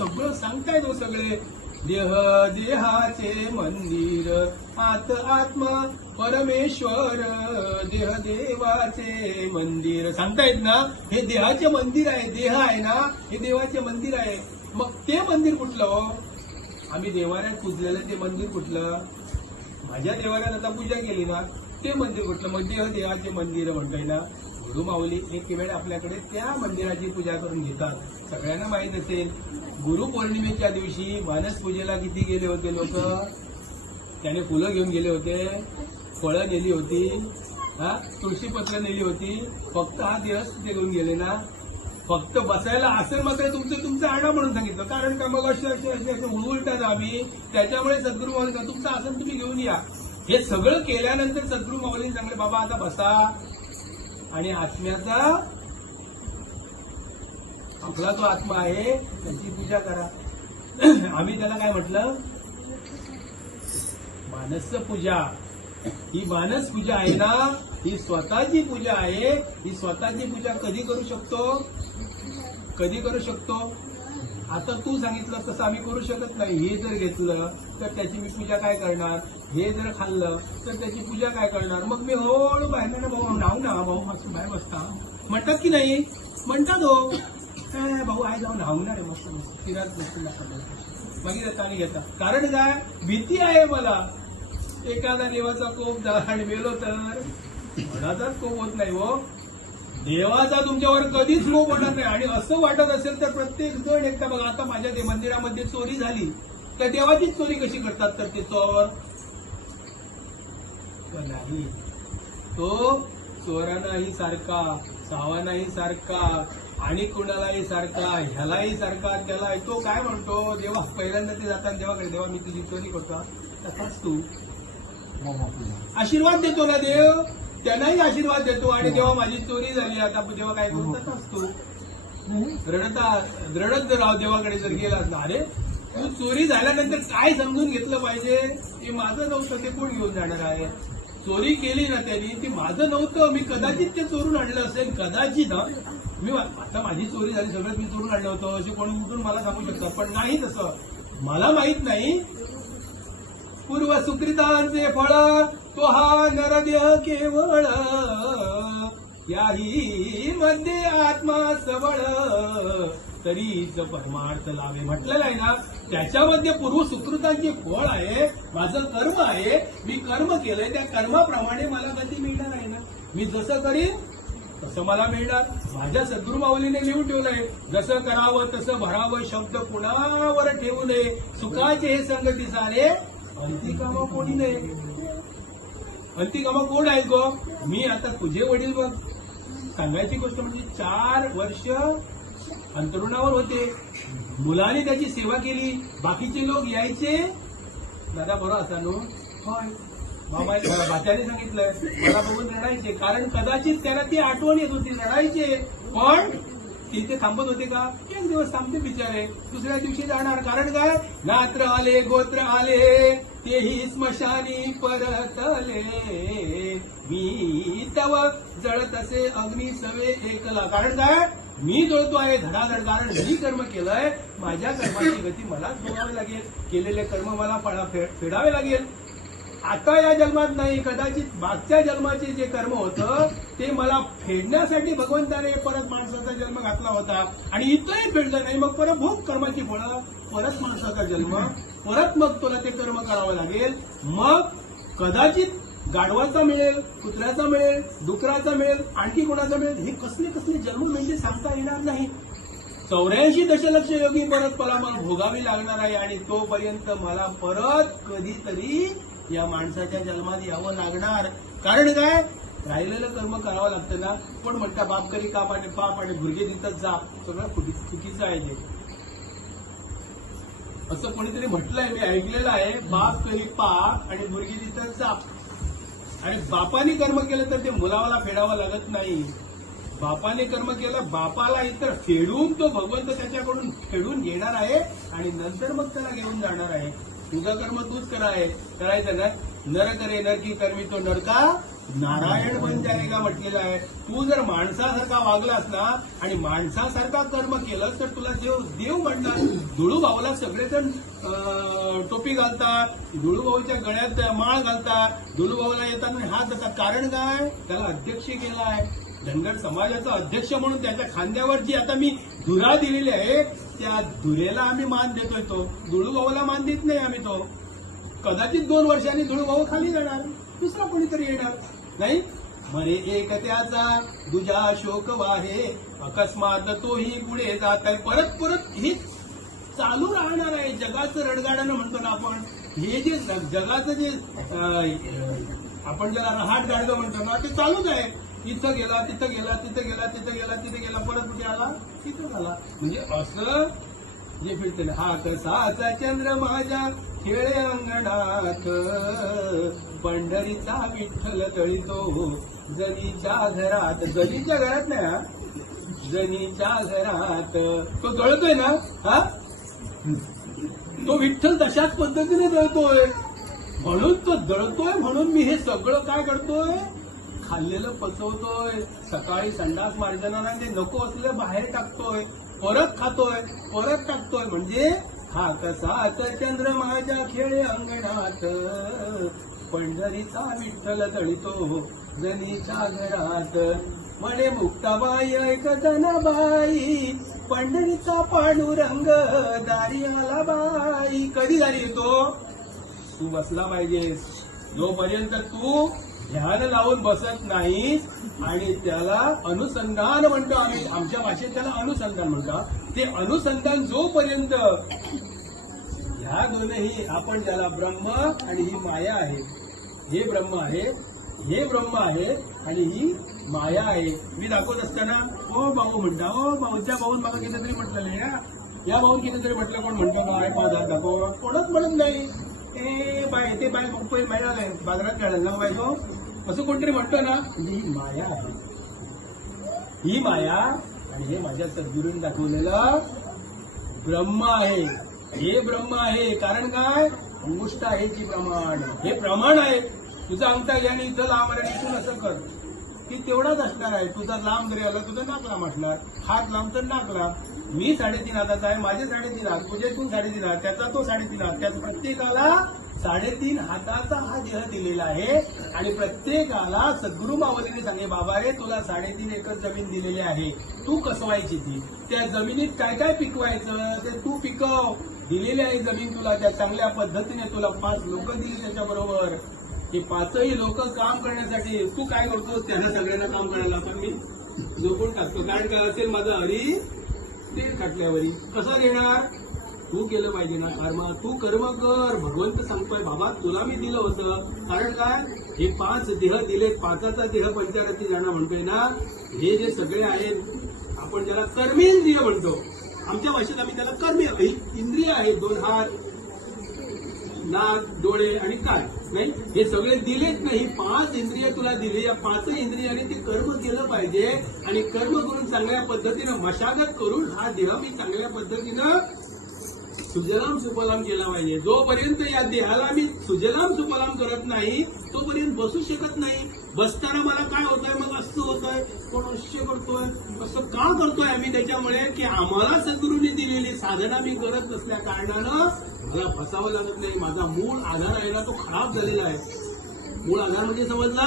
सगळं सांगताय तो सगळे देह देहाचे मंदिर आत आत्मा परमेश्वर देह देवाचे मंदिर सांगतायत ना. हे देहाचे मंदिर आहे, देह आहे ना हे देवाचे मंदिर आहे. मग ते मंदिर कुठलं हो? आम्ही देवाऱ्यात पूजलेलं ते मंदिर कुठलं? माझ्या देवाऱ्यात आता पूजा केली ना ते मंदिर कुठलं? मग देह देहाचे मंदिर म्हणतोय ना. गुरु माऊली एक वेळ आपल्याकडे त्या मंदिराची पूजा करून घेतात. सगळ्यांना माहित असेल गुरुपौर्णिमेच्या दिवशी मानस पूजेला किती गेले होते लोक? त्याने फुलं घेऊन गेले होते, फळं नेली होती, तुळशीपत्र नेली होती. फक्त हा दिवस तिथे घेऊन गेले ना. फक्त बसायला असेल मात्र तुमचं आणा म्हणून सांगितलं. कारण का मग असे उलटात आम्ही. त्याच्यामुळे सद्गुरू माऊली तुमचं आसन तुम्ही घेऊन या. हे सगळं केल्यानंतर सद्गुरू माऊलींनी सांगले बाबा आता बसा आणि आत्म्याचा आपला जो आत्मा आहे त्याची पूजा करा. आम्ही त्याला काय म्हटलं? मानस पूजा. ही मानस पूजा आहे ना ही स्वतःची पूजा आहे. ही स्वतःची पूजा कधी करू शकतो? कधी करू शकतो? आता तू सांगितलं तसं आम्ही करू शकत नाही. हे जर घेतलं तर त्याची मी पूजा काय करणार? हे जर खाल्लं तर त्याची पूजा काय करणार? मग मी हळूहळू बाहेर भाऊ नाव ना भाऊ मस्त बाहेर बसता म्हणतात की नाही? म्हणतात हो भाऊ आहे जाऊन धावणार आहे मस्त मस्त फिरत बसतील मग येता आणि घेता. कारण काय? भीती आहे मला. एखादा देवाचा कोप झाला आणि मेलो तर मनाचाच कोप होत नाही हो. देवाचा तुमच्यावर कधीच कोप होणार नाही. आणि असं वाटत असेल तर प्रत्येक जण एकदा बघा आता माझ्या मंदिरामध्ये चोरी झाली तर देवाचीच चोरी कशी करतात? तर ते चोर नाही. तो चोरांनाही सारखा, सावानाही सारखा आणि कुणालाही सारखा, ह्यालाही सारखा त्याला. तो काय म्हणतो? देवा पहिल्यांदा ते जातात देवाकडे, देवा मी तुझी चोरी करतो. तसाच तू आशीर्वाद देतो ना देव. त्यांनाही आशीर्वाद देतो आणि जेव्हा माझी चोरी झाली आता जेव्हा काय करू तसाच तू रडत जर राव देवाकडे जर गेला ना. अरे तू चोरी झाल्यानंतर काय समजून घेतलं पाहिजे? हे माझं नव्हतं ते कोण घेऊन जाणार आहे? चोरी केली ना त्यांनी ती माझं नव्हतं. मी कदाचित ते चोरून आणलं असेल, कदाचित. मी आता माझी चोरी झाली सगळं मी चोरून आणलं होतं असे कोणी उठून मला सांगू शकतात. पण नाही तसं. मला माहित नाही पूर्व सुकृतांचे फळ तो हा नरदेह केवळ याही मध्ये आत्मा सबळ तरीच परमार्थ लावे म्हटलेलं आहे ना. त्याच्यामध्ये पूर्व सुकृतांचे फळ आहे. माझं कर्म आहे. मी कर्म केलंय त्या कर्माप्रमाणे मला गती मिळणार आहे ना. मी जसं करीन तसं मला मिळणार. माझ्या सद्गुरू माऊलीने लिहून ठेवलंय जसं करावं तसं भरावं शब्द कुणावर ठेवू नये. सुखाचे हे संगती सारे अंतिकामा कोणी नाही. अंतिकामा कोण आहेत गो? मी आता तुझे वडील बघ सांगायची गोष्ट म्हणजे 4 वर्ष अंतरुणावर होते. मुलाने त्याची सेवा केली. बाकीचे लोक यायचे दादा बरं असा नो होय बाबा भाच्याने सांगितलंय मला बघून रडायचे. कारण कदाचित त्यांना ती आठवण येत होती. रडायचे पण तिथे थांबत होते का? एक दिवस थांबते बिचारे, दुसऱ्या दिवशी जाणार. कारण काय? नात्र आले गोत्र आले तेही स्मशानी परतले मी तव जळत असे अग्नी सवे एकला. कारण काय? मी जळतो आहे धडाधड. कारण मी कर्म केलंय. माझ्या कर्माची गती मलाच भोगावी लागेल. केलेले कर्म मला फेडावे लागेल. आता या जन्मात नाही कदाचित मागच्या जन्माचे जे कर्म होतं ते मला फेडण्यासाठी भगवंताने परत माणसाचा जन्म घातला होता. आणि इथंही फेडलं नाही. मग परत भोग कर्माची फळं परत माणसाचा जन्म परत मग तुला ते कर्म करावं लागेल. मग कदाचित गाढवाचा मिळेल, कुत्र्याचा मिळेल, डुकराचा मिळेल, आणखी कोणाचा मिळेल. हे कसले कसले जन्म म्हणजे सांगता येणार नाही. 84 दशलक्ष योगी परत मला भोगावी लागणार आहे. आणि तोपर्यंत मला परत कधीतरी या माणसाच्या जन्मात यावं लागणार. कारण काय? राहिलेलं कर्म करावं लागतं ना. पण म्हणता बाप करी काप आणि पाप आणि भुर्गे तिथंच जा. सगळं चुकीचं आहे ते. असं कोणीतरी म्हटलंय मी ऐकलेलं आहे. बाप करी पाप आणि भुर्गे तिथंच जा. आणि बापाने कर्म केलं तर ते मुलावाला फेडावं लागत नाही. बापाने कर्म केलं बापाला इतर फेडून तो भगवंत त्याच्याकडून फेडून घेणार आहे आणि नंतर मग त्याला घेऊन जाणार आहे. तुझं कर्म तूच करायचं ना. नर करे नर की कर्मी तो नरका नारायण बन जाएगा म्हटलेलं आहे. तू जर माणसासारखा वागलास ना आणि माणसासारखा कर्म केलंस तर तुला देव म्हणणार. धुळूभाऊला सगळेजण टोपी घालतात, धुळूभाऊच्या गळ्यात माळ घालतात, धुळूभाऊला येताना हात देतात. कारण काय? त्याला अध्यक्ष केलाय. धनगर समाजाचा अध्यक्ष म्हणून त्याच्या खांद्यावर जी आता मी धुरा दिलेली आहे त्या धुरेला आम्ही मान देतोय. तो धुळूभाऊला मान देत नाही आम्ही. तो कदाचित 2 वर्षांनी धुळूभाऊ खाली जाणार, दुसरा कोणीतरी येणार नाही. मरे एक त्याचा दुजा शोक वाहे, अकस्मात तोही पुढे जात आहे. परत परत हे चालू राहणार आहे. जगाचं रडगाडणं म्हणतो ना आपण. हे जे जगाचं जे आपण ज्याला रहाट गाडगं म्हणतो ना ते चालूच आहे. इथं गेला, तिथं गेला, तिथं गेला, तिथं गेला, तिथं गेला, परत कुठे आला, तिथं झाला. म्हणजे असं जे फिरते ना. हा कसाचा चंद्र माझ्या खेळे अंगणात, पंढरीचा विठ्ठल तळीतो जनीच्या घरात. जनीच्या घरात नाही हा, जनीच्या घरात तो जळतोय ना. हा तो विठ्ठल तशाच पद्धतीने जळतोय. म्हणून तो जळतोय म्हणून मी हे सगळं काय करतोय, खाल्लेलं पचवतोय. सकाळी संडास मार्जनाला ते नको असलेलं बाहेर टाकतोय, परत खातोय, परत टाकतोय. म्हणजे हा कसाचा चंद्र माझ्या खेळे अंगणात, पंढरीचा विठ्ठल तळीतो जनीच्या घरात. म्हणे मुक्ताबाई ऐक जनाबाई, पंढरीचा पांडुरंग दारी आला बाई. कधी दारी येतो? तू बसला पाहिजेस. जोपर्यंत तू ध्यान लावून बसत नाहीस आणि त्याला अनुसंधान म्हणतो आम्ही, आमच्या भाषेत त्याला अनुसंधान म्हणतात. ते अनुसंधान जोपर्यंत ह्या दोनही आपण ज्याला ब्रह्म आणि ही माया आहे, हे ब्रह्म आहे, हे ब्रह्म आहे आणि ही माया आहे. मी दाखवत असताना ओ भाऊ म्हणता, ओ भाऊच्या भाऊन मला किती तरी म्हटलेलं या भाऊन किती तरी म्हटलं. कोण म्हणतो ना माझा दाखव, कोणच म्हणत नाही. ते बाय मुंबई मिळालंय बाजारात खेळायला पाहिजे असं कोणतरी म्हणतो ना. म्हणजे ही माया आहे, ही माया. आणि हे माझ्या सद्गुरूंनी दाखवलेलं ब्रह्म आहे. हे ब्रह्म आहे. कारण काय? अंगुष्ठ आहे जी प्रमाण, हे प्रमाण आहे. तुझा अंगठा याने इथं लांब आणि इथून असं कर की तेवढाच असणार आहे. तुझा लांब जरी आला तुझं नाक लांब असणार, हात लांब तर नाक लांब. मी 3.5 हाताचा आहे, माझे 3.5 हात, तुझ्यातून 3.5 हात, त्याचा तो 3.5 हात. त्यात प्रत्येकाला 3.5 हाताचा हा देह दिलेला आहे. आणि प्रत्येकाला सद्गुरू मावलीने सांगे, बाबा रे तुला 3.5 एकर जमीन दिलेली आहे, तू कसवायची ती. त्या जमिनीत काय काय पिकवायचं ते तू पिकव. दिलेली आहे जमीन तुला, त्या चांगल्या पद्धतीने तुला 5 लोक दिली त्याच्याबरोबर. हे 5ही लोक काम करण्यासाठी तू काय करतो, त्यांना सगळ्यांना काम करायला पण मी झोपून टाकतो. कारण काय असेल माझं हरी तेल काटल्यावरी कसं देणार. तू केलं पाहिजे ना कर्म. तू कर्म कर. भगवंत सांगतोय बाबा तुला मी दिलं होतं. कारण काय? हे 5 देह दिलेत, 5चा देह पंचरथी जाणं म्हणतोय ना. हे जे सगळे आहेत आपण ज्याला कर्मेंद्रिय म्हणतो, आमच्या भाषेत आम्ही त्याला कर्म इंद्रिय आहेत. 2 हात, नाक, डोळे आणि कान नाही, हे सगळे दिलेच नाही. 5 इंद्रिय तुला दिले. या 5 इंद्रियाने ते कर्म केलं पाहिजे. आणि कर्म करून चांगल्या पद्धतीनं मशागत करून हा देह मी चांगल्या पद्धतीनं सुजलाम सुफलाम केला पाहिजे. जोपर्यंत या देहाला मी सुजलाम सुफलाम करत नाही तोपर्यंत बसू शकत नाही. बसताना मला काय होतंय, मग असं होतंय, कोण अश्य करतोय, असं का करतोय आम्ही? त्याच्यामुळे की आम्हाला सद्गुरूंनी दिलेली साधना मी करत नसल्या कारणानं मला फसावं लागत नाही. माझा मूळ आधार आहे ना तो खराब झालेला आहे. मूळ आधार म्हणजे समजला